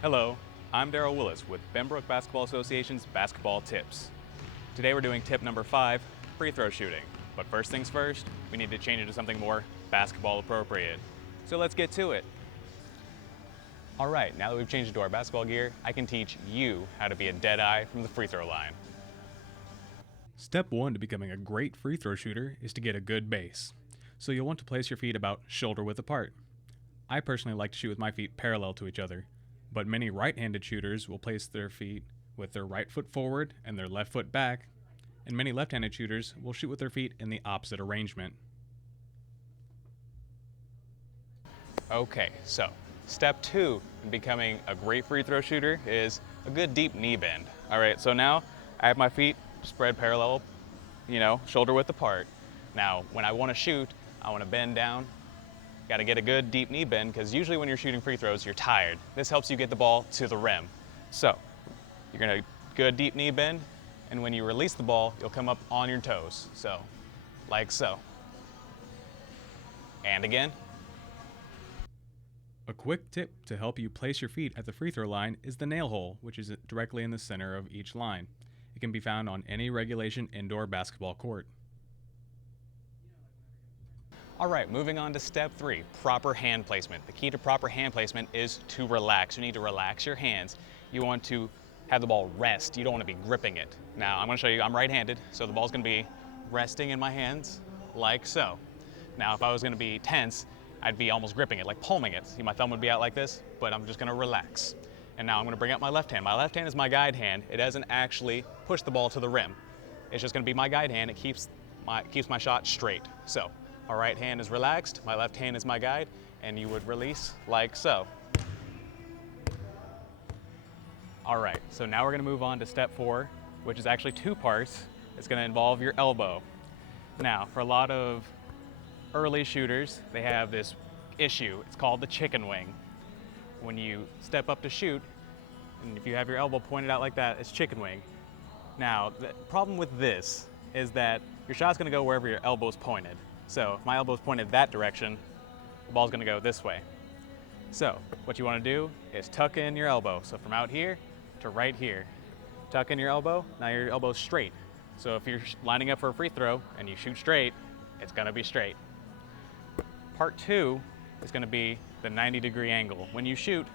Hello, I'm Daryl Willis with Benbrook Basketball Association's Basketball Tips. Today we're doing tip number 5, free throw shooting. But first things first, we need to change it to something more basketball appropriate. So let's get to it. All right, now that we've changed it to our basketball gear, I can teach you how to be a dead eye from the free throw line. Step 1 to becoming a great free throw shooter is to get a good base. So you'll want to place your feet about shoulder width apart. I personally like to shoot with my feet parallel to each other, but many right-handed shooters will place their feet with their right foot forward and their left foot back, and many left-handed shooters will shoot with their feet in the opposite arrangement. Okay, so step 2 in becoming a great free throw shooter is a good deep knee bend. All right, so now I have my feet spread parallel, shoulder width apart. Now, when I want to shoot, I want to bend down. Got to get a good deep knee bend because usually when you're shooting free throws, you're tired. This helps you get the ball to the rim. So you're going to good deep knee bend, and when you release the ball, you'll come up on your toes. So, like so. And again. A quick tip to help you place your feet at the free throw line is the nail hole, which is directly in the center of each line. It can be found on any regulation indoor basketball court. All right, moving on to step 3, proper hand placement. The key to proper hand placement is to relax. You need to relax your hands. You want to have the ball rest. You don't want to be gripping it. Now, I'm going to show you, I'm right-handed, so the ball's going to be resting in my hands like so. Now, if I was going to be tense, I'd be almost gripping it, like palming it. See, my thumb would be out like this, but I'm just going to relax. And now I'm going to bring out my left hand. My left hand is my guide hand. It doesn't actually push the ball to the rim. It's just going to be my guide hand. It keeps my shot straight. So, my right hand is relaxed, my left hand is my guide, and you would release like so. All right, so now we're gonna move on to step 4, which is actually 2 parts. It's gonna involve your elbow. Now, for a lot of early shooters, they have this issue. It's called the chicken wing. When you step up to shoot, and if you have your elbow pointed out like that, it's chicken wing. Now, the problem with this is that your shot's gonna go wherever your elbow's pointed. So if my elbow's pointed that direction, the ball's gonna go this way. So what you wanna do is tuck in your elbow. So from out here to right here. Tuck in your elbow, now your elbow's straight. So if you're lining up for a free throw and you shoot straight, it's gonna be straight. Part 2 is gonna be the 90-degree angle. When you shoot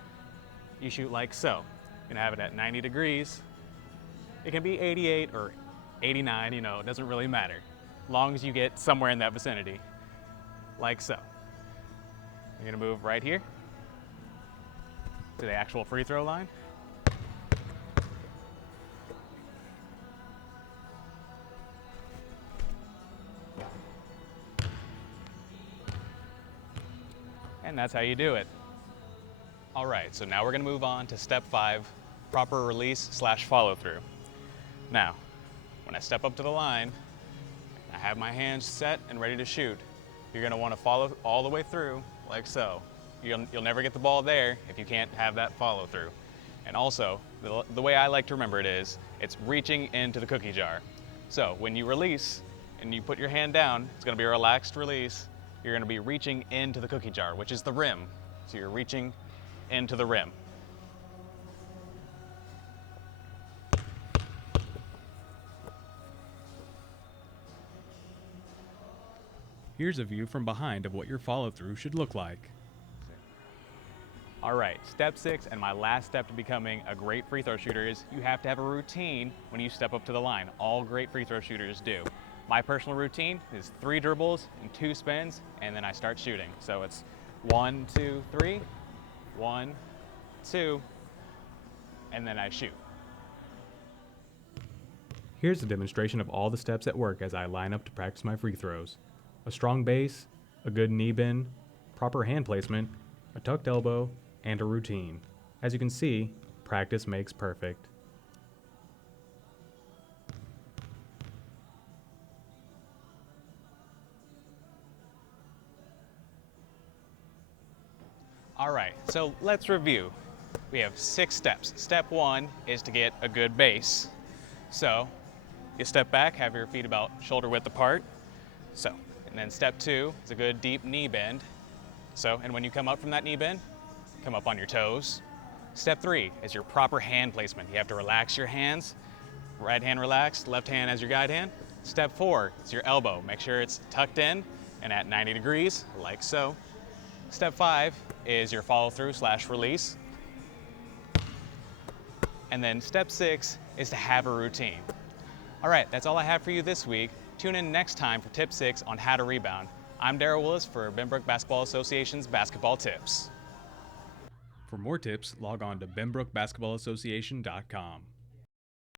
like so. You're gonna have it at 90 degrees. It can be 88 or 89, it doesn't really matter. Long as you get somewhere in that vicinity, like so. You're gonna move right here to the actual free throw line. And that's how you do it. All right, so now we're gonna move on to step 5, proper release / follow through. Now, when I step up to the line, I have my hands set and ready to shoot. You're gonna wanna follow all the way through, like so. You'll never get the ball there if you can't have that follow through. And also, the way I like to remember it is, it's reaching into the cookie jar. So when you release and you put your hand down, it's gonna be a relaxed release. You're gonna be reaching into the cookie jar, which is the rim. So you're reaching into the rim. Here's a view from behind of what your follow-through should look like. All right, step 6, and my last step to becoming a great free throw shooter is you have to have a routine when you step up to the line. All great free throw shooters do. My personal routine is 3 dribbles and 2 spins, and then I start shooting. So it's 1, 2, 3, 1, 2, and then I shoot. Here's a demonstration of all the steps at work as I line up to practice my free throws. A strong base, a good knee bend, proper hand placement, a tucked elbow, and a routine. As you can see, practice makes perfect. All right, so let's review. We have 6 steps. Step 1 is to get a good base. So you step back, have your feet about shoulder width apart. So, and then step 2 is a good deep knee bend. So, and when you come up from that knee bend, come up on your toes. Step 3 is your proper hand placement. You have to relax your hands. Right hand relaxed, left hand as your guide hand. Step 4 is your elbow. Make sure it's tucked in and at 90 degrees, like so. Step 5 is your follow through / release. And then step 6 is to have a routine. All right, that's all I have for you this week. Tune in next time for tip 6 on how to rebound. I'm Darrell Willis for Benbrook Basketball Association's Basketball Tips. For more tips, log on to benbrookbasketballassociation.com.